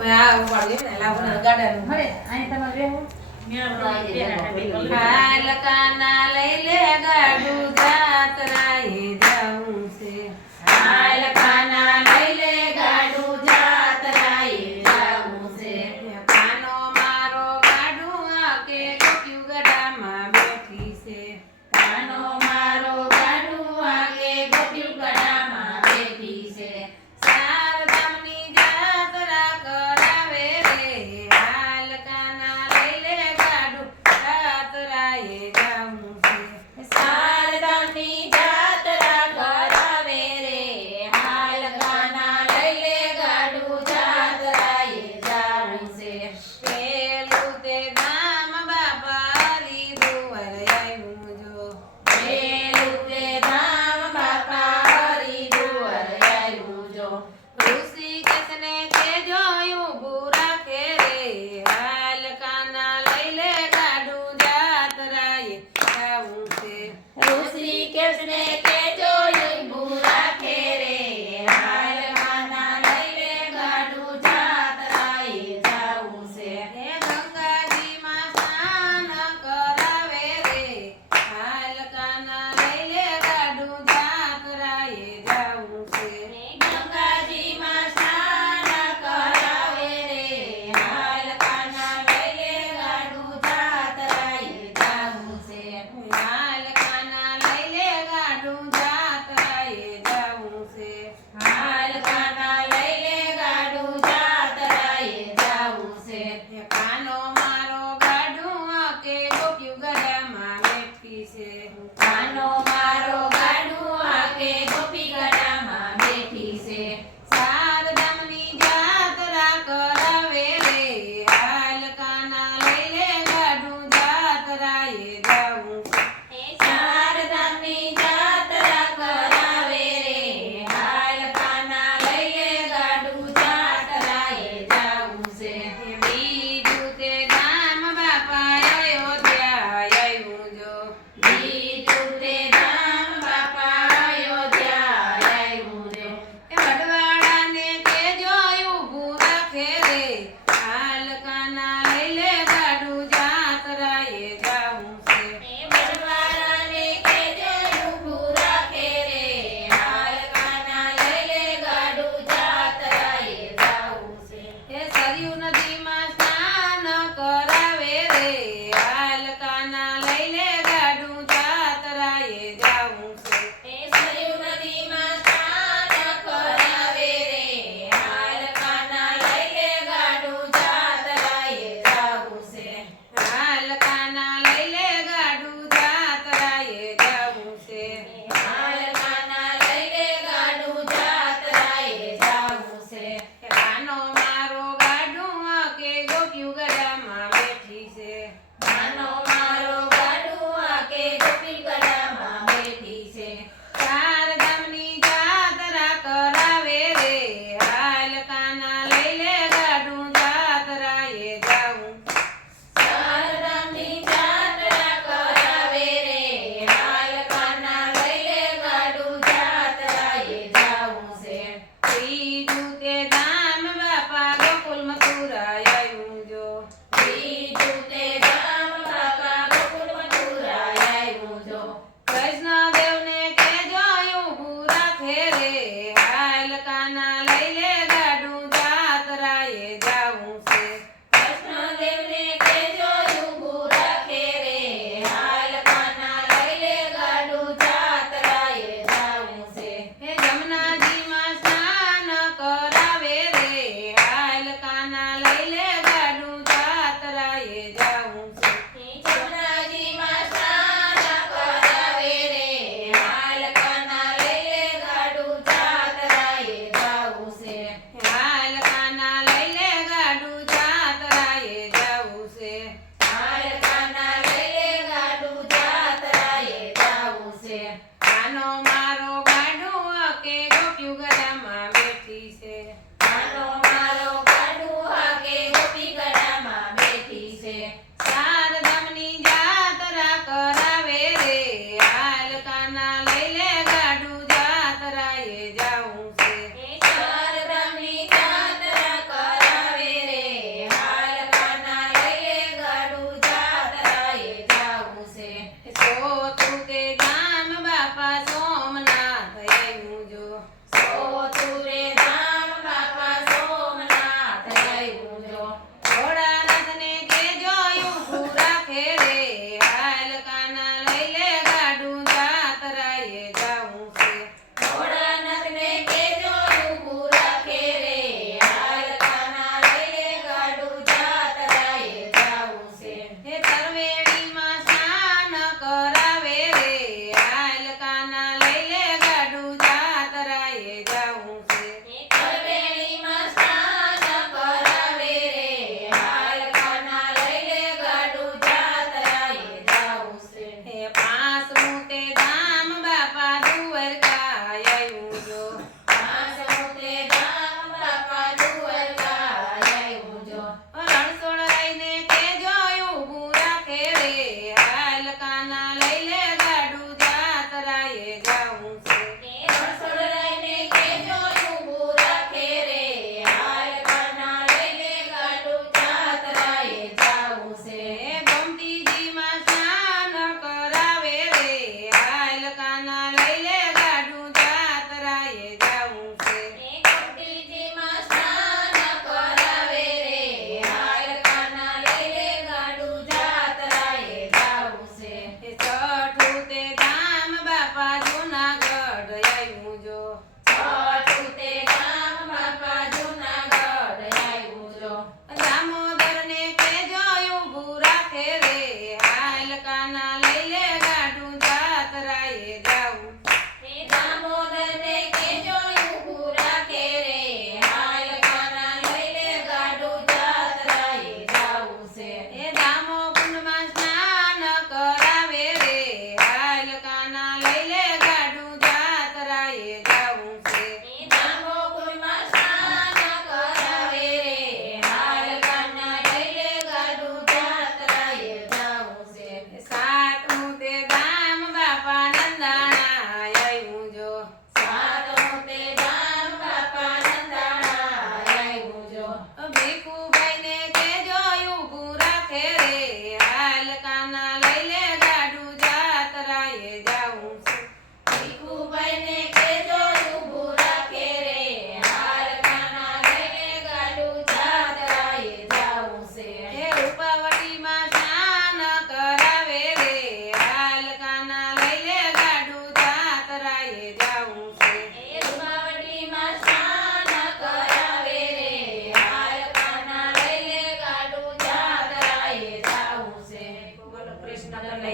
આ ઉપાડ્યું ને લાવને ગાડાનું મળે અહીં તમારે રહેવું હાલ કાના લઈ લે ગાડું જાત્રાએ જાવું છે હાલ કાના લઈ લે ગાડું જાત્રાએ જાવું છે કાનો મારો ગાડું આકે ગોપ્યું ગડામાં બેઠી છે કાનો મારો ગાડું આગે ગોપ્યું ગડામાં બેઠી છે શારદામની જાત્રા કરાવે રે હાલ કાના લઈ લે ગાડું જાત્રાએ જાવું છે શારદાની જાત્રા કરાવે રે હાલ કાના લઈ લે ગાડું જાત્રાએ જાવું છે પેલું તે ધામ બાપા હરિદ્વાર આવ્યું જો પેલું તે ધામ બાપા હરિદ્વાર આવ્યું જો ઋષિકેશને કહેજો ઊભું રાખે રે હાલ કાના લઈ લે ગાડું જાત્રાએ જાવું છે ઋષિકેશને કહેજો ઊભું રાખે રે હાલ કાના લઈ લે ગાડું જાત્રાએ જાવું છે હે ગંગાજીમાં સ્નાન કરાવે રે હાલ કાના લઈ લે ગાડું જાત્રાએ જાવું છે ગંગાજીમાં સ્નાન કરાવે રે હાલ કાના લઈ લે ગાડું જાત્રાએ જાવું છે હાલ કાના લઈ લે ગાડું જાત્રાએ જાવું છે હાલ કાના લઈ લે ગાડું જાત્રાએ જાવું છે હે કાનો મારો ગાડું આકે ગોપ્યું ગડામાં બેઠી છે કાનો મારો ગાડું આકે ગોપી ગડામાં બેઠી છે શારદામની જાત્રા કરાવે રે હાલ કાના લઈ લે ગાડું જાત્રાએ જાવું છે શારદાની જાત્રા કરાવે રે હાલ કાના લઈ લે ગાડું જાત્રાએ જાવું છે બીજું તે ધામ બાપા અયોધ્યા આવ્યું જો બીજું તે ધામ બાપા અયોધ્યા આવ્યું છે એ વડવાળાને કહેજો ઊભું રાખે રે હાલ કાના લઈ લે ગાડું જાત્રાએ જાવું છે વડવાળાને કહેજો ઊભું રાખે રે હાલ કાના લઈ લે ગાડું જાત્રાએ જાવું છે એ સરયુ નદીમાં સ્નાન કરાવે રે હાલ કાના લઈ લે ગાડું જાત્રાએ જાવું છે સરયુ નદીમાં સ્નાન કરાવે રે હાલ કાના લઈ લે ગાડું જાત્રાએ જાવું છે હાલ કાના લઈ લે ગાડું જાત્રાએ જાવું છે હાલ કાના લઈ લે ગાડું જાત્રાએ જાવું છે કાનો મારો ગાડું આકે ગોપ્યું ગડામાં બેઠી છે માનો મારો ગાડું આકે ગોપી ગડામાં બેઠી છે શારદામની જાત્રા કરાવે રે હાલ કાના લઈ લે ગાડું જાત્રાએ જાવું શારદાની જાત્રા કરાવે રે હાલ કાના લઈ લે ગાડું જાત્રાએ જાવું છે ત્રીજું તે ધામ બાપા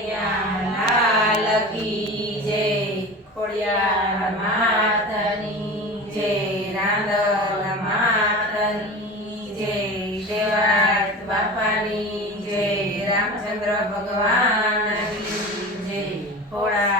કનૈયા લાલ કી જય. ખોડિયાર માતની જય. રાંદલ માતની જય. દેવાત બાપાની જય. રામચંદ્ર ભગવાનની જય. ભોળા